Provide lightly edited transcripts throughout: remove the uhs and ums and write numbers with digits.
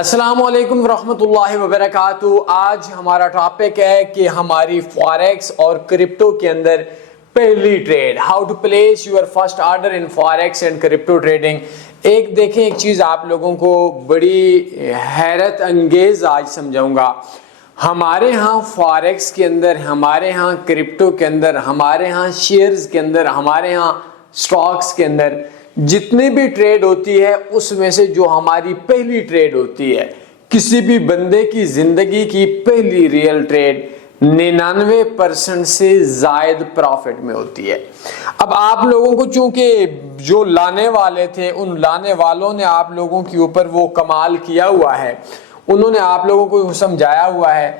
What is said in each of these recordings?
السلام علیکم ورحمۃ اللہ وبرکاتہ۔ آج ہمارا ٹاپک ہے کہ ہماری فاریکس اور کرپٹو کے اندر پہلی trade, how to place your first order in forex and crypto trading. دیکھیں ایک چیز آپ لوگوں کو بڑی حیرت انگیز آج سمجھاؤں گا۔ ہمارے ہاں فاریکس کے اندر، ہمارے ہاں کرپٹو کے اندر، ہمارے ہاں شیئرز کے اندر، ہمارے ہاں سٹاکس کے اندر جتنی بھی ٹریڈ ہوتی ہے اس میں سے جو ہماری پہلی ٹریڈ ہوتی ہے، کسی بھی بندے کی زندگی کی پہلی ریئل ٹریڈ 99% سے زائد پروفٹ میں ہوتی ہے۔ اب آپ لوگوں کو چونکہ جو لانے والے تھے، ان لانے والوں نے آپ لوگوں کے اوپر وہ کمال کیا ہوا ہے، انہوں نے آپ لوگوں کو سمجھایا ہوا ہے۔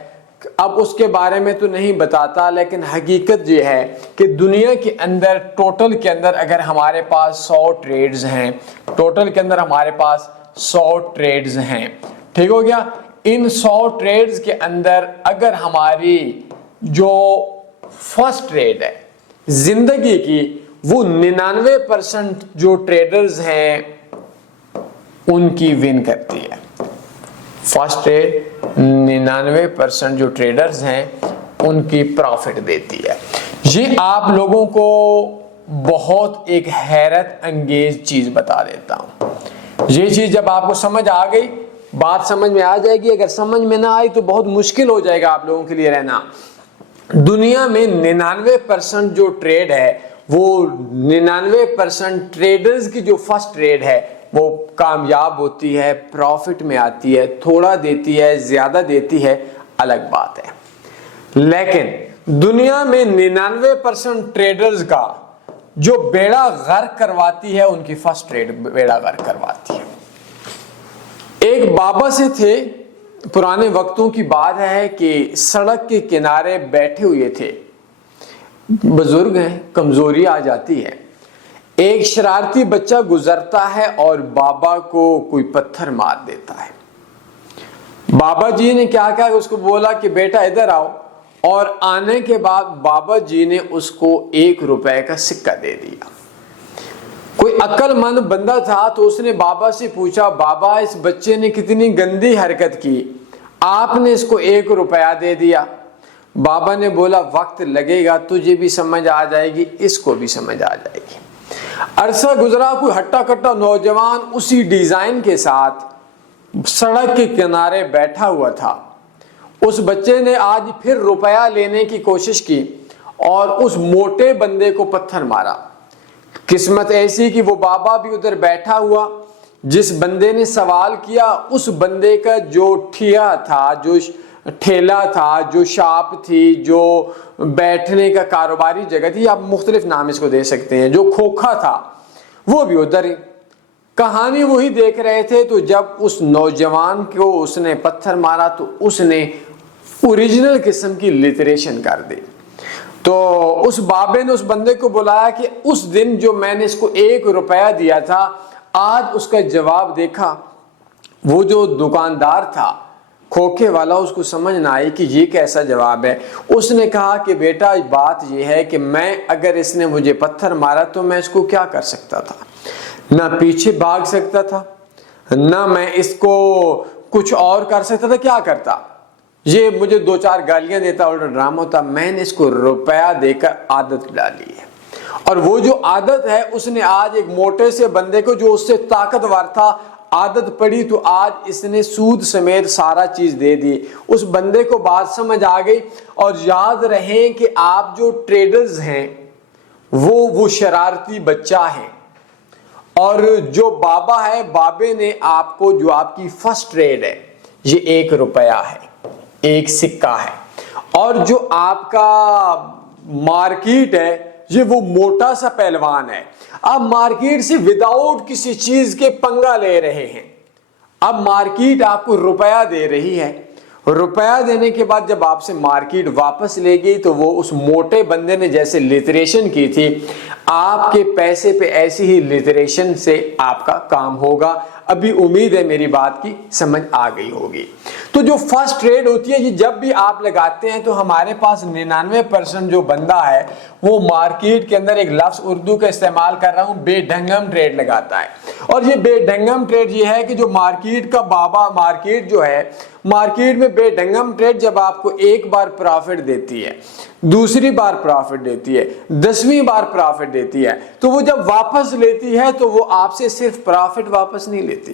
اب اس کے بارے میں تو نہیں بتاتا، لیکن حقیقت یہ ہے کہ دنیا کے اندر ٹوٹل کے اندر اگر ہمارے پاس 100 ٹریڈز ہیں، ٹوٹل کے اندر ہمارے پاس 100 ٹریڈز ہیں، ٹھیک ہو گیا۔ ان 100 ٹریڈز کے اندر اگر ہماری جو فرسٹ ٹریڈ ہے زندگی کی، وہ 99% جو ٹریڈرز ہیں ان کی ون کرتی ہے۔ فرسٹ ٹریڈ 99% جو ٹریڈرز ہیں ان کی پروفٹ دیتی ہے۔ یہ آپ لوگوں کو بہت ایک حیرت انگیز چیز بتا دیتا ہوں۔ یہ چیز جب آپ کو سمجھ آ گئی، بات سمجھ میں آ جائے گی۔ اگر سمجھ میں نہ آئی تو بہت مشکل ہو جائے گا آپ لوگوں کے لیے رہنا۔ دنیا میں 99% جو ٹریڈ ہے، وہ 99% ٹریڈرز کی جو فرسٹ ٹریڈ ہے وہ کامیاب ہوتی ہے، پروفٹ میں آتی ہے، تھوڑا دیتی ہے، زیادہ دیتی ہے، الگ بات ہے۔ لیکن دنیا میں 99% ٹریڈرز کا جو بیڑا غرق کرواتی ہے، ان کی فرسٹ ٹریڈ بیڑا غرق کرواتی ہے۔ ایک بابا سے تھے، پرانے وقتوں کی بات ہے کہ سڑک کے کنارے بیٹھے ہوئے تھے، بزرگ ہیں، کمزوری آ جاتی ہے۔ ایک شرارتی بچہ گزرتا ہے اور بابا کو کوئی پتھر مار دیتا ہے۔ بابا جی نے کیا کہا، اس کو بولا کہ بیٹا ادھر آؤ، اور آنے کے بعد بابا جی نے اس کو 1 روپے کا سکہ دے دیا۔ کوئی عقل مند بندہ تھا تو اس نے بابا سے پوچھا، بابا اس بچے نے کتنی گندی حرکت کی، آپ نے اس کو 1 روپیہ دے دیا۔ بابا نے بولا وقت لگے گا، تجھے بھی سمجھ آ جائے گی، اس کو بھی سمجھ آ جائے گی۔ عرصہ گزرا، کوئی ہٹا کٹا نوجوان اسی ڈیزائن کے ساتھ سڑک کے کنارے بیٹھا ہوا تھا۔ اس بچے نے آج پھر روپیہ لینے کی کوشش کی اور اس موٹے بندے کو پتھر مارا۔ قسمت ایسی کہ وہ بابا بھی ادھر بیٹھا ہوا، جس بندے نے سوال کیا اس بندے کا جو ٹھیا تھا، جو ٹھیلا تھا، جو شاپ تھی، جو بیٹھنے کا کاروباری جگہ تھی، آپ مختلف نام اس کو دے سکتے ہیں، جو کھوکھا تھا، وہ بھی ادھر ہی کہانی وہی دیکھ رہے تھے۔ تو جب اس نوجوان کو اس نے پتھر مارا تو اس نے اوریجنل قسم کی لٹریشن کر دی۔ تو اس بابے نے اس بندے کو بلایا کہ اس دن جو میں نے اس کو 1 روپیہ دیا تھا، آج اس کا جواب دیکھا۔ وہ جو دکاندار تھا کھوکھے والا، اس کو سمجھ نہ آئی کہ یہ کیسا جواب ہے۔ اس نے کہا کہ بیٹا بات یہ ہے کہ میں اگر اس نے مجھے پتھر مارا تو میں اس کو کیا کر سکتا تھا؟ نہ پیچھے بھاگ سکتا تھا، نہ میں اس کو کچھ اور کر سکتا تھا۔ کیا کرتا؟ یہ مجھے 2-4 گالیاں دیتا اور ڈرامہ ہوتا۔ میں نے اس کو روپیہ دے کر عادت ڈالی ہے، اور وہ جو عادت ہے اس نے آج ایک موٹے سے بندے کو جو اس سے طاقتور تھا عادت پڑی، تو آج اس نے سود سمیت سارا چیز دے دی۔ اس بندے کو بات سمجھ آ گئی۔ اور یاد رہیں کہ آپ جو ٹریڈرز ہیں وہ شرارتی بچہ ہیں، اور جو بابا ہے، بابے نے آپ کو جو آپ کی فرسٹ ٹریڈ ہے یہ 1 روپیہ ہے، 1 سکہ ہے، اور جو آپ کا مارکیٹ ہے یہ وہ موٹا سا پہلوان ہے۔ اب مارکیٹ سے وداؤٹ کسی چیز کے پنگا لے رہے ہیں۔ اب مارکیٹ آپ کو روپیہ دے رہی ہے، روپیہ دینے کے بعد جب آپ سے مارکیٹ واپس لے گئی تو وہ اس موٹے بندے نے جیسے لٹریشن کی تھی، آپ کے پیسے پہ ایسی ہی لٹریشن سے آپ کا کام ہوگا۔ ابھی امید ہے میری بات کی سمجھ آ گئی ہوگی۔ تو جو فرسٹ ٹریڈ ہوتی ہے یہ جب بھی آپ لگاتے ہیں تو ہمارے پاس 99% جو بندہ ہے وہ مارکیٹ کے اندر ایک لفظ اردو کا استعمال کر رہا ہوں، بے ڈھنگم ٹریڈ لگاتا ہے. اور یہ بے ڈھنگم ٹریڈ یہ ہے کہ جو مارکیٹ کا بابا، مارکیٹ جو ہے، مارکیٹ میں بے ڈھنگم ٹریڈ جب آپ کو ایک بار پرافٹ دیتی ہے، دوسری بار پرافٹ دیتی ہے، 10ویں بار پرافٹ دیتی ہے، تو وہ جب واپس لیتی ہے تو وہ آپ سے صرف پرافٹ واپس نہیں لیتی،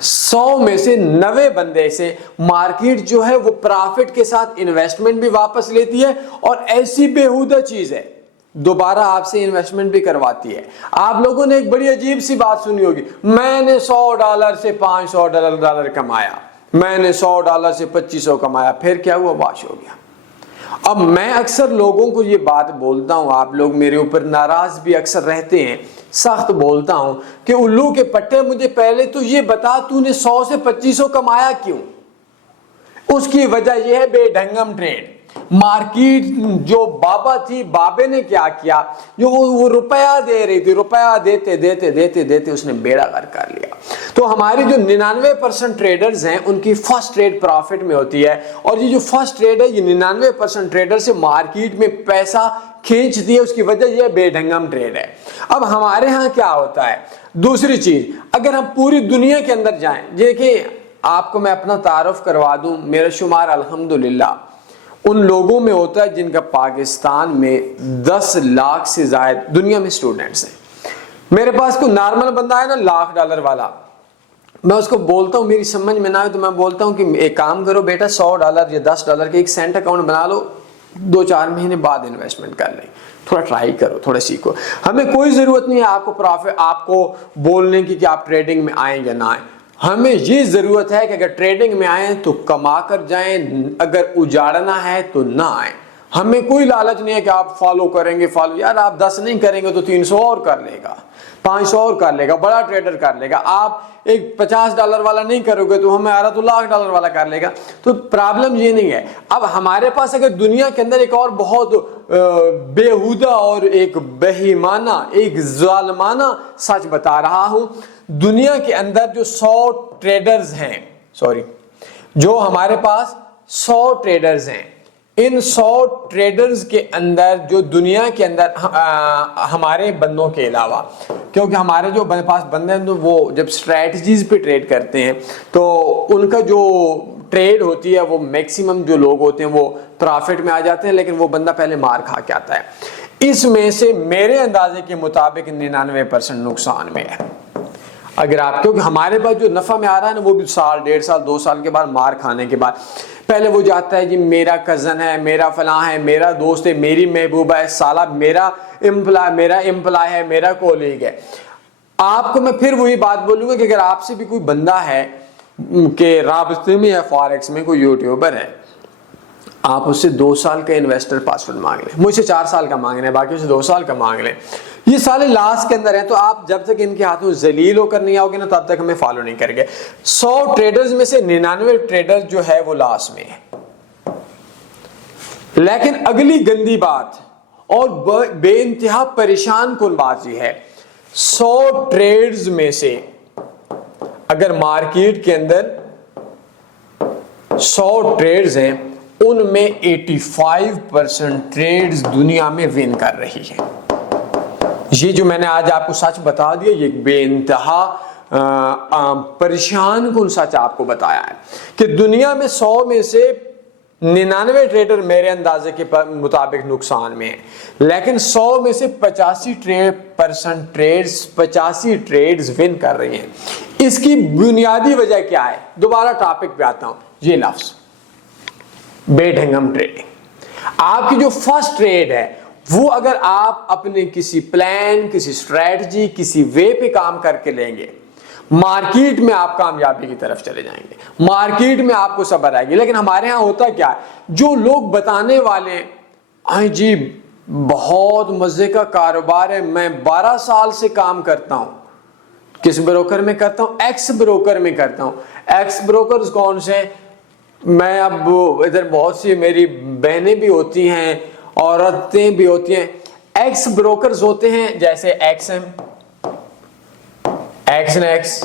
100 میں سے 90 بندے سے مارکیٹ جو ہے وہ پرافٹ کے ساتھ انویسٹمنٹ بھی واپس لیتی ہے، اور ایسی بیہودہ چیز ہے دوبارہ آپ سے انویسٹمنٹ بھی کرواتی ہے. آپ لوگوں نے ایک بڑی عجیب سی بات سنی ہوگی، میں نے $100 سے $500 کمایا، میں نے $100 سے $2500 کمایا، پھر کیا ہوا؟ واش ہو گیا. اب میں اکثر لوگوں کو یہ بات بولتا ہوں، آپ لوگ میرے اوپر ناراض بھی اکثر رہتے ہیں، سخت بولتا ہوں کہ الو کے پٹے مجھے پہلے تو یہ بتا تو نے 100 سے 2500 کمایا کیوں؟ اس کی وجہ یہ ہے بے ڈھنگم ٹریڈ. مارکیٹ جو بابا تھی، بابے نے کیا کیا، جو وہ روپیہ دے رہی تھی، روپیہ دیتے دیتے دیتے دیتے اس نے بیڑا غرق کر لیا. تو ہماری جو 99% ٹریڈرز ہیں ان کی فرسٹ ٹریڈ پرافٹ میں ہوتی ہے، اور یہ جو فرسٹ ٹریڈ ہے یہ 99% ٹریڈر سے مارکیٹ میں پیسہ کھینچتی ہے. اس کی وجہ یہ بے ڈھنگم ٹریڈ ہے. اب ہمارے ہاں کیا ہوتا ہے؟ دوسری چیز، اگر ہم پوری دنیا کے اندر جائیں، دیکھیں آپ کو میں اپنا تعارف کروا دوں، میرا شمار الحمدللہ ان لوگوں میں ہوتا ہے جن کا پاکستان میں 10 لاکھ سے زائد دنیا میں سٹوڈنٹس ہیں. میرے پاس کوئی نارمل بندہ ہے نا $1,00,000 والا، میں اس کو بولتا ہوں، میری سمجھ میں نہ آئے تو میں بولتا ہوں کہ ایک کام کرو بیٹا، $100 یا $10 کے ایک سینٹ اکاؤنٹ بنا لو، 2-4 مہینے بعد انویسٹمنٹ کر لیں، تھوڑا ٹرائی کرو، تھوڑا سیکھو. ہمیں کوئی ضرورت نہیں ہے آپ کو پرافٹ، آپ کو بولنے کی کہ آپ ٹریڈنگ میں آئیں یا نہ آئیں. ہمیں یہ ضرورت ہے کہ اگر ٹریڈنگ میں آئیں تو کما کر جائیں، اگر اجاڑنا ہے تو نہ آئیں. ہمیں کوئی لالچ نہیں ہے کہ آپ فالو کریں گے، فالو یار آپ 10 نہیں کریں گے تو 300 اور کر لے گا، 500 اور کر لے گا، بڑا ٹریڈر کر لے گا. آپ ایک $50 والا نہیں کرو گے تو ہمارا تو $1,00,000 والا کر لے گا. تو پرابلم یہ نہیں ہے. اب ہمارے پاس اگر دنیا کے اندر ایک اور بہت بیہودہ اور ایک بہیمانہ، ایک ظالمانہ سچ بتا رہا ہوں، دنیا کے اندر جو 100 ٹریڈرز ہیں، جو ہمارے پاس 100 ٹریڈرز ہیں، ان 100 ٹریڈرز کے اندر جو دنیا کے اندر ہمارے بندوں کے علاوہ، کیونکہ ہمارے جو پاس بندے ہیں وہ جب سٹریٹجیز پہ ٹریڈ کرتے ہیں تو ان کا جو ٹریڈ ہوتی ہے وہ میکسیمم جو لوگ ہوتے ہیں وہ پرافٹ میں آ جاتے ہیں، لیکن وہ بندہ پہلے مار کھا کے آتا ہے. اس میں سے میرے اندازے کے مطابق 99% نقصان میں ہے. اگر آپ، کیونکہ ہمارے پاس جو نفع میں آ رہا ہے نا وہ بھی سال، 1.5 سال، 2 سال کے بعد مار کھانے کے بعد، پہلے وہ جاتا ہے جی میرا کزن ہے، میرا فلاں ہے، میرا دوست ہے، میری محبوبہ ہے، سالہ میرا امپلائی ہے، میرا کولیگ ہے. آپ کو میں پھر وہی بات بولوں گا کہ اگر آپ سے بھی کوئی بندہ ہے کہ رابطے میں ہے، فارکس میں کوئی یوٹیوبر ہے، آپ اس سے 2 سال کا انویسٹر پاسورڈ مانگ لیں، مجھ سے 4 سال کا مانگ لیں، باقی سے 2 سال کا مانگ لیں. یہ سالے لاس کے اندر ہیں، تو آپ جب تک ان کے ہاتھوں ذلیل ہو کر نہیں آؤ گے نا تب تک ہمیں فالو نہیں کریں گے. 100 ٹریڈرز میں سے 99 ٹریڈر جو ہے وہ لاس میں ہے. لیکن اگلی گندی بات اور بے انتہا پریشان کن بات یہ ہے، 100 ٹریڈز میں سے اگر مارکیٹ کے اندر 100 ٹریڈز ہیں، ان میں 85% ٹریڈز دنیا میں ون کر رہی ہیں. یہ جو میں نے آج آپ کو سچ بتا دیا، یہ بے انتہا پریشان کن سچ آپ کو بتایا ہے کہ دنیا میں 100 میں سے 99 ٹریڈر میرے اندازے کے مطابق نقصان میں ہیں، لیکن 100 میں سے 85% ٹریڈز ون کر رہی ہیں. اس کی بنیادی وجہ کیا ہے؟ دوبارہ ٹاپک پہ آتا ہوں، یہ لفظ بے ڈھنگم ٹریڈنگ. آپ کی جو فرسٹ ٹریڈ ہے وہ اگر آپ اپنے کسی پلان، کسی اسٹریٹجی، کسی وے پہ کام کر کے لیں گے، مارکیٹ میں آپ کامیابی کی طرف چلے جائیں گے، مارکیٹ میں آپ کو صبر آئے گی. لیکن ہمارے ہاں ہوتا کیا ہے، جو لوگ بتانے والے ہیں جی بہت مزے کا کاروبار ہے، میں 12 سال سے کام کرتا ہوں، کس بروکر میں کرتا ہوں؟ ایکس بروکر میں کرتا ہوں. ایکس بروکرز کون سے؟ میں اب ادھر بہت سی میری بہنیں بھی ہوتی ہیں، عورتیں بھی ہوتی ہیں. ایکس بروکرز ہوتے ہیں جیسے ایکس ایم، ایکس نیکس،